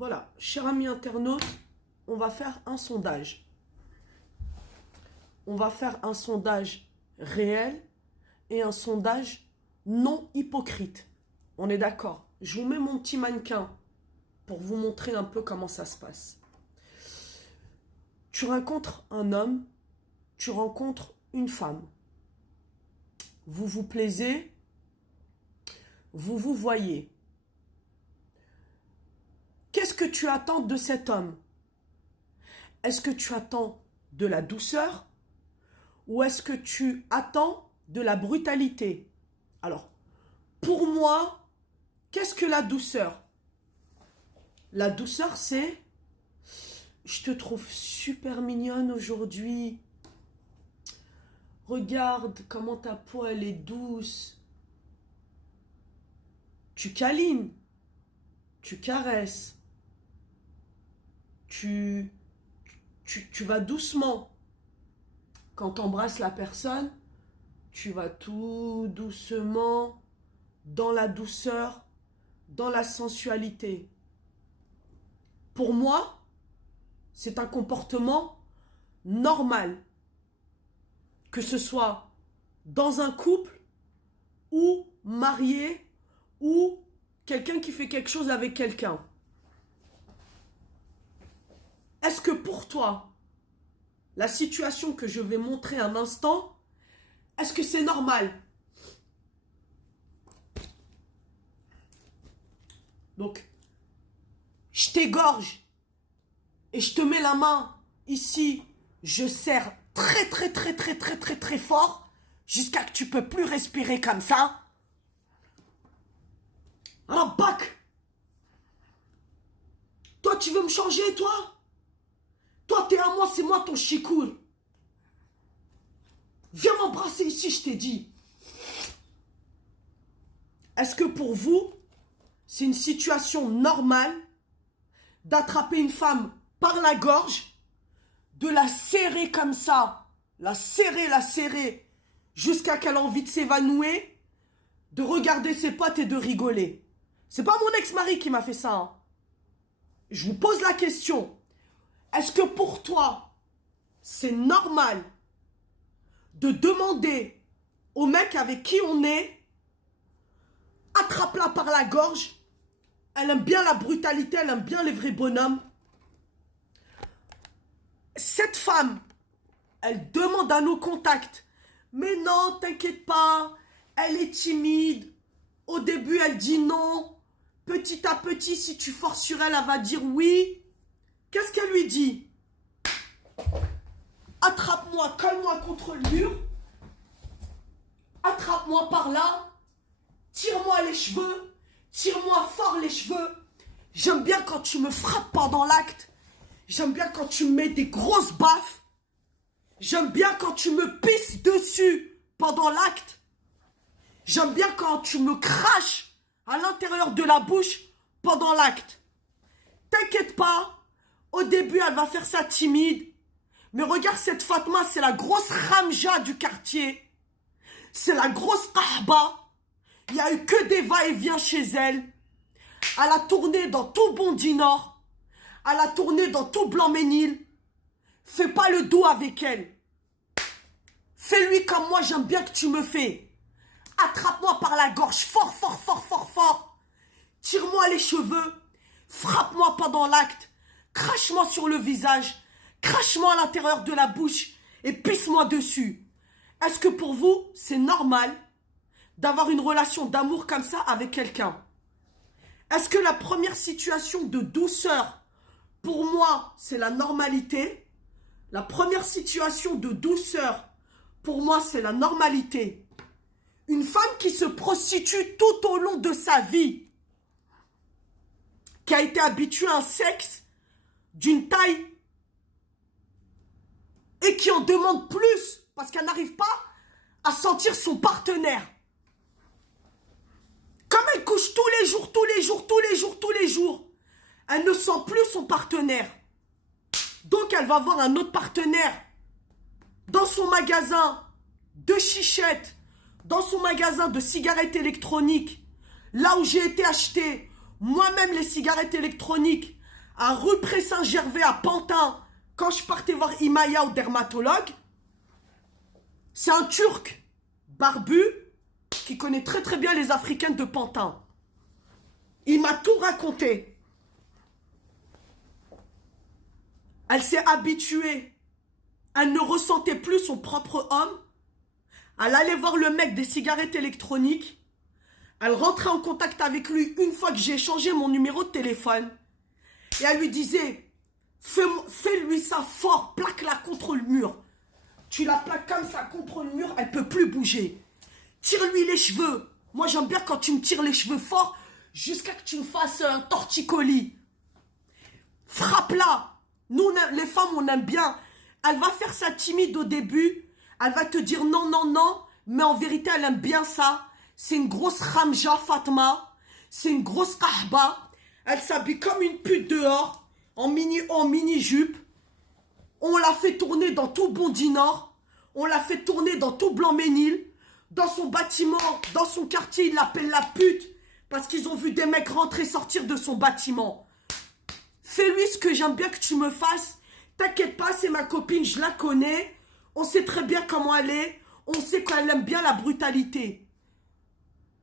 Voilà, cher ami internaute, on va faire un sondage. On va faire un sondage réel et un sondage non hypocrite. On est d'accord? Je vous mets mon petit mannequin pour vous montrer un peu comment ça se passe. Tu rencontres un homme, tu rencontres une femme. Vous vous plaisez, vous vous voyez. Qu'est-ce que tu attends de cet homme? Est-ce que tu attends de la douceur ou est-ce que tu attends de la brutalité? Alors, pour moi, qu'est-ce que la douceur? La douceur, c'est « Je te trouve super mignonne aujourd'hui. Regarde comment ta peau, elle est douce. » Tu câlines, tu caresses, tu vas doucement. Quand tu embrasses la personne, tu vas tout doucement dans la douceur, dans la sensualité. Pour moi, c'est un comportement normal. Que ce soit dans un couple ou marié ou quelqu'un qui fait quelque chose avec quelqu'un. Est-ce que pour toi, la situation que je vais montrer un instant, est-ce que c'est normal? Donc, je t'égorge et je te mets la main ici, je serre très fort jusqu'à que tu peux plus respirer comme ça. Alors, bac! Toi, tu veux me changer, toi? Toi, t'es à moi, c'est moi ton chikour. Viens m'embrasser ici, je t'ai dit. Est-ce que pour vous, c'est une situation normale d'attraper une femme par la gorge, de la serrer comme ça, la serrer, jusqu'à qu'elle ait envie de s'évanouir, de regarder ses potes et de rigoler? C'est pas mon ex-mari qui m'a fait ça, hein. Je vous pose la question. Est-ce que pour toi, c'est normal de demander au mec avec qui on est, attrape-la par la gorge, elle aime bien la brutalité, elle aime bien les vrais bonhommes. Cette femme, elle demande à nos contacts, mais non, t'inquiète pas, elle est timide. Au début, elle dit non. Petit à petit, si tu forces sur elle, elle va dire oui. Qu'est-ce qu'elle lui dit? Attrape-moi, colle-moi contre le mur. Attrape-moi par là. Tire-moi les cheveux. Tire-moi fort les cheveux. J'aime bien quand tu me frappes pendant l'acte. J'aime bien quand tu me mets des grosses baffes. J'aime bien quand tu me pisses dessus pendant l'acte. J'aime bien quand tu me craches à l'intérieur de la bouche pendant l'acte. T'inquiète pas. Au début, elle va faire ça timide. Mais regarde cette Fatma, c'est la grosse Ramja du quartier. C'est la grosse Kahba. Il n'y a eu que des va-et-vient chez elle. Elle a tourné dans tout Bondy Nord. Elle a tourné dans tout Blanc-Ménil. Fais pas le dos avec elle. Fais-lui comme moi, j'aime bien que tu me fais. Attrape-moi par la gorge, fort. Tire-moi les cheveux. Frappe-moi pendant l'acte. Crache-moi sur le visage. Crache-moi à l'intérieur de la bouche et pisse-moi dessus. Est-ce que pour vous, c'est normal d'avoir une relation d'amour comme ça avec quelqu'un? Est-ce que la première situation de douceur, pour moi, c'est la normalité? La première situation de douceur, pour moi, c'est la normalité. Une femme qui se prostitue tout au long de sa vie, qui a été habituée à un sexe d'une taille et qui en demande plus parce qu'elle n'arrive pas à sentir son partenaire. Comme elle couche tous les jours, elle ne sent plus son partenaire. Donc elle va voir un autre partenaire dans son magasin de chichettes, dans son magasin de cigarettes électroniques, là où j'ai été acheter moi-même les cigarettes électroniques à rue Pré-Saint-Gervais, à Pantin, quand je partais voir Imaya au dermatologue, c'est un Turc barbu qui connaît très très bien les Africaines de Pantin. Il m'a tout raconté. Elle s'est habituée. Elle ne ressentait plus son propre homme. Elle allait voir le mec des cigarettes électroniques. Elle rentrait en contact avec lui une fois que j'ai changé mon numéro de téléphone. Et elle lui disait, fais-lui ça fort, plaque-la contre le mur. Tu la plaques comme ça contre le mur, elle ne peut plus bouger. Tire-lui les cheveux. Moi, j'aime bien quand tu me tires les cheveux fort jusqu'à que tu me fasses un torticolis. Frappe-la. Nous, les femmes, on aime bien. Elle va faire ça timide au début. Elle va te dire non, non, non. Mais en vérité, elle aime bien ça. C'est une grosse Ramja Fatma. C'est une grosse kahba. Elle s'habille comme une pute dehors. En mini-jupe. On l'a fait tourner dans tout Bondy Nord. On l'a fait tourner dans tout Blanc-Ménil. Dans son bâtiment, dans son quartier, ils l'appellent la pute. Parce qu'ils ont vu des mecs rentrer, sortir de son bâtiment. Fais-lui ce que j'aime bien que tu me fasses. T'inquiète pas, c'est ma copine, je la connais. On sait très bien comment elle est. On sait qu'elle aime bien la brutalité.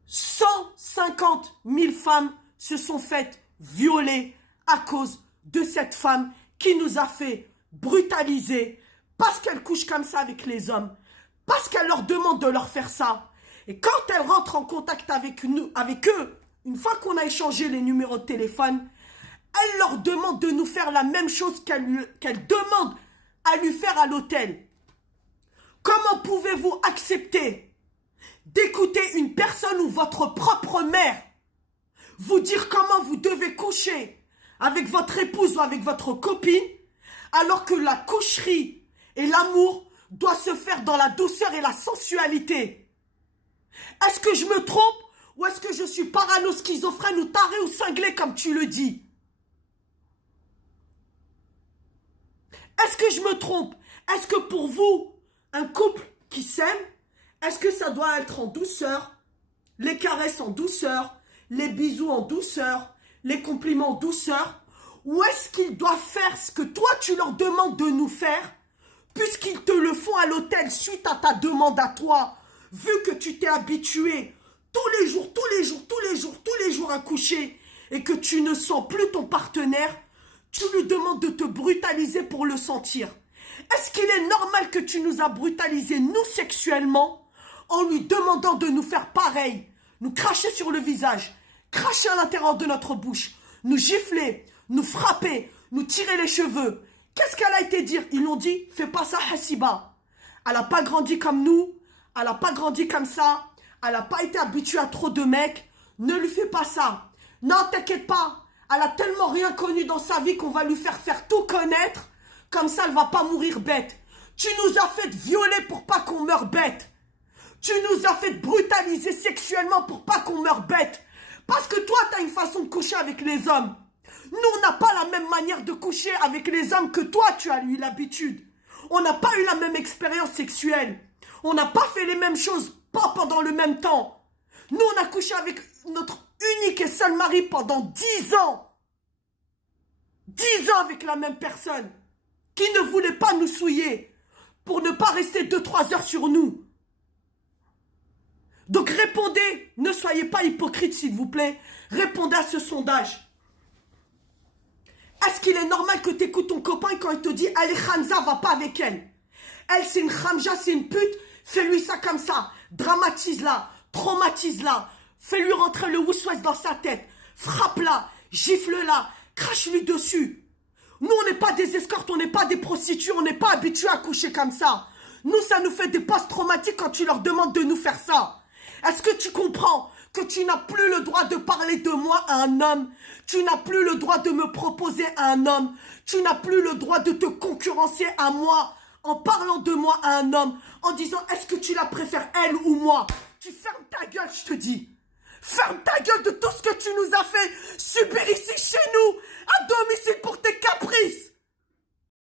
150 000 femmes se sont faites violer à cause de cette femme qui nous a fait brutaliser parce qu'elle couche comme ça avec les hommes, parce qu'elle leur demande de leur faire ça. Et quand elle rentre en contact avec eux, une fois qu'on a échangé les numéros de téléphone, elle leur demande de nous faire la même chose qu'elle demande à lui faire à l'hôtel. Comment pouvez-vous accepter d'écouter une personne ou votre propre mère vous dire comment vous devez coucher avec votre épouse ou avec votre copine, alors que la coucherie et l'amour doivent se faire dans la douceur et la sensualité? Est-ce que je me trompe ou est-ce que je suis parano, schizophrène ou taré ou cinglé comme tu le dis? Est-ce que je me trompe? Est-ce que pour vous, un couple qui s'aime, est-ce que ça doit être en douceur, les caresses en douceur, les bisous en douceur, les compliments en douceur, ou est-ce qu'ils doivent faire ce que toi tu leur demandes de nous faire, puisqu'ils te le font à l'hôtel suite à ta demande à toi, vu que tu t'es habitué tous les jours à coucher et que tu ne sens plus ton partenaire, tu lui demandes de te brutaliser pour le sentir. Est-ce qu'il est normal que tu nous as brutalisés, nous, sexuellement, en lui demandant de nous faire pareil, nous cracher sur le visage, cracher à l'intérieur de notre bouche, nous gifler, nous frapper, nous tirer les cheveux? Qu'est-ce qu'elle a été dire? Ils l'ont dit, fais pas ça, Hassiba. Elle n'a pas grandi comme nous, elle n'a pas grandi comme ça, elle n'a pas été habituée à trop de mecs, ne lui fais pas ça. Non, t'inquiète pas, elle a tellement rien connu dans sa vie qu'on va lui faire tout connaître, comme ça elle va pas mourir bête. Tu nous as fait violer pour pas qu'on meure bête. Tu nous as fait brutaliser sexuellement pour pas qu'on meure bête. Parce que toi, tu as une façon de coucher avec les hommes. Nous, on n'a pas la même manière de coucher avec les hommes que toi, tu as eu l'habitude. On n'a pas eu la même expérience sexuelle. On n'a pas fait les mêmes choses, pas pendant le même temps. Nous, on a couché avec notre unique et seul mari pendant 10 ans. 10 ans avec la même personne qui ne voulait pas nous souiller pour ne pas rester 2-3 heures sur nous. Donc répondez, ne soyez pas hypocrite s'il vous plaît, répondez à ce sondage. Est-ce qu'il est normal que tu écoutes ton copain quand il te dit « Allez Khamza, va pas avec elle. Elle c'est une Khamja, c'est une pute, fais-lui ça comme ça, dramatise-la, traumatise-la, fais-lui rentrer le wouss-wouss dans sa tête, frappe-la, gifle-la, crache-lui dessus. » Nous on n'est pas des escortes, on n'est pas des prostituées, on n'est pas habitués à coucher comme ça. Nous ça nous fait des post-traumatiques quand tu leur demandes de nous faire ça. Est-ce que tu comprends que tu n'as plus le droit de parler de moi à un homme? Tu n'as plus le droit de me proposer à un homme. Tu n'as plus le droit de te concurrencer à moi en parlant de moi à un homme, en disant est-ce que tu la préfères elle ou moi? Tu fermes ta gueule, je te dis. Ferme ta gueule de tout ce que tu nous as fait subir ici chez nous, à domicile pour tes caprices.